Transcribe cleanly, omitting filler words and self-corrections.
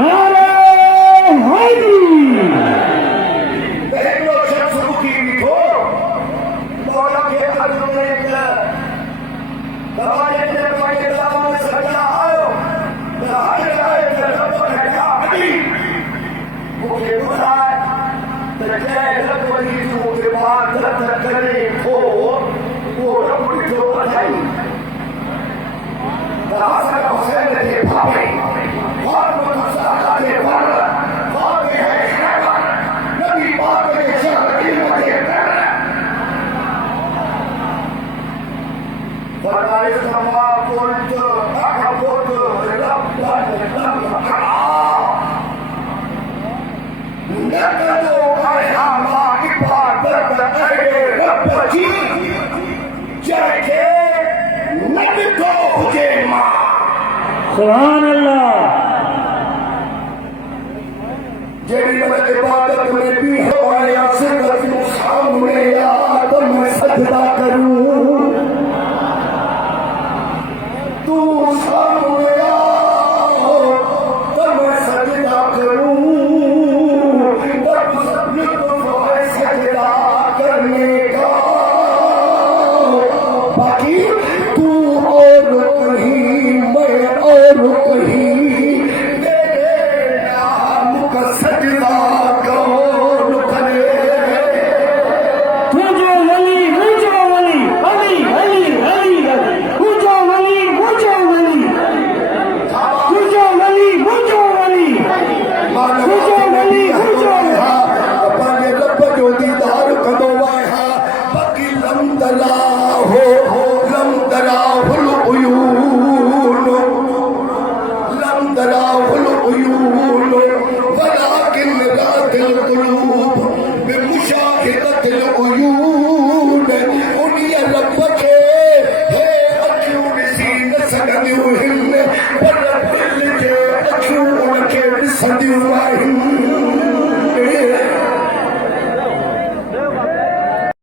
नारे हैदरी देखो शख्स रुकी हो मौला के अर्जुन ने दवाई के पाए सामने सजा आयो हाय हाय रब का हडी मुझे बुलाए तेरे रब वली तू के बाद दर्द करे हो वो रब को बधाई राजा हुसैन के भाई और मुसल्ला के भाई और है खैबर नबी पाक के शरीर के फरमाए समा कुंत अकबुत रब्बन नकलो आया मा इबादत करे रब जी जाके नबी को हुजे मां सुभान अल्लाह जेडी मैं इबादत में भी हो आया सिर्फ सामने आदम में सजदा करूं